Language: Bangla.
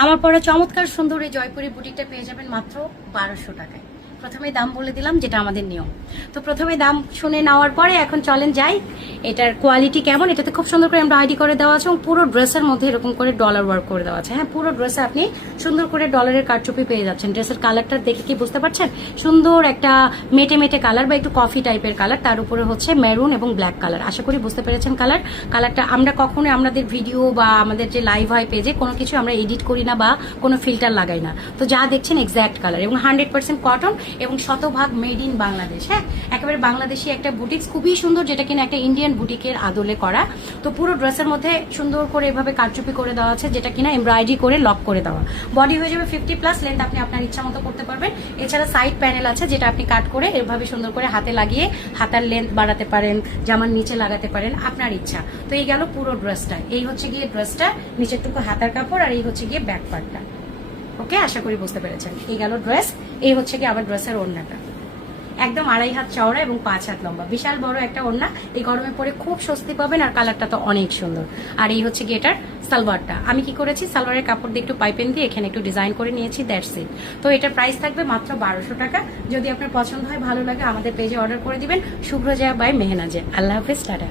আমার পরে চমৎকার সুন্দর এই জয়পুরি বুটিকটা পেয়ে যাবেন মাত্র 1200 টাকায়। প্রথমে দাম বলে দিলাম, যেটা আমাদের নিয়ম। তো প্রথমে দাম শুনে নেওয়ার পরে এখন চলেন যাই এটার কোয়ালিটি কেমন। এটাতে খুব সুন্দর করে আমরা আইডি করে দেওয়া আছে এবং পুরো ড্রেসের মধ্যে এরকম করে ডলার ওয়ার্ক করে দেওয়া আছে। হ্যাঁ, পুরো ড্রেসে আপনি সুন্দর করে ডলারের কারচুপি পেয়ে যাচ্ছেন। ড্রেসের কালারটা দেখে কি বুঝতে পারছেন? সুন্দর একটা মেটে মেটে কালার বা একটু কফি টাইপের কালার, তার উপরে হচ্ছে মেরুন এবং ব্ল্যাক কালার। আশা করি বুঝতে পেরেছেন কালারটা। আমরা কখনো আমাদের ভিডিও বা আমাদের যে লাইভ হয় পেজে কোনো কিছু আমরা এডিট করি না বা কোনো ফিল্টার লাগাই না। তো যা দেখছেন এক্স্যাক্ট কালার এবং 100% কটন এবং শতভাগ মেড ইন বাংলাদেশ। হ্যাঁ, একেবারে বাংলাদেশি একটা বুটিক, খুবই সুন্দর, যেটা কিনা একটা ইন্ডিয়ান বুটিকের আদলে করা। তো পুরো ড্রেসের মধ্যে সুন্দর করে এভাবে কারচুপি করে দেওয়া আছে, যেটা কিনা এমব্রয়ডারি করে লক করে দেওয়া। বডি হয়ে যাবে 50+, লেন্থ আপনি আপনার ইচ্ছা মতো করতে পারবেন। এছাড়া সাইড প্যানেল আছে, যেটা আপনি কাট করে এভাবে সুন্দর করে হাতে লাগিয়ে হাতার লেন্থ বাড়াতে পারেন, জামার নিচে লাগাতে পারেন, আপনার ইচ্ছা। তো এই গেল পুরো ড্রেসটা। এই হচ্ছে গিয়ে ড্রেসটা, নিচেরটুকু হাতার কাপড়, আর এই হচ্ছে গিয়ে ব্যাক পার্টটা। ওকে, আশা করি বুঝতে পেরেছেন। এই গেল ড্রেস। এই হচ্ছে গিয়ে আবার ড্রেসের ওড়নাটা, একদম 2.5 হাত চওড়া এবং 5 হাত লম্বা, বিশাল বড় একটা ওড়না। এই গরমে পরে খুব স্বস্তি পাবেন, আর কালারটা তো অনেক সুন্দর। আর এই হচ্ছে গিয়ে এটার সালোয়ারটা। আমি কি করেছি, সালোয়ারের কাপড় দিয়ে একটু পাইপেন দিয়ে এখানে একটু ডিজাইন করে নিয়েছি, দ্যাটস ইট। তো এটার প্রাইস থাকবে মাত্র 1200 টাকা। যদি আপনার পছন্দ হয়, ভালো লাগে, আমাদের পেজে অর্ডার করে দিবেন। শুভ্রজয়া বাই মেহনাজে। আল্লাহ হাফেজ, টাটা।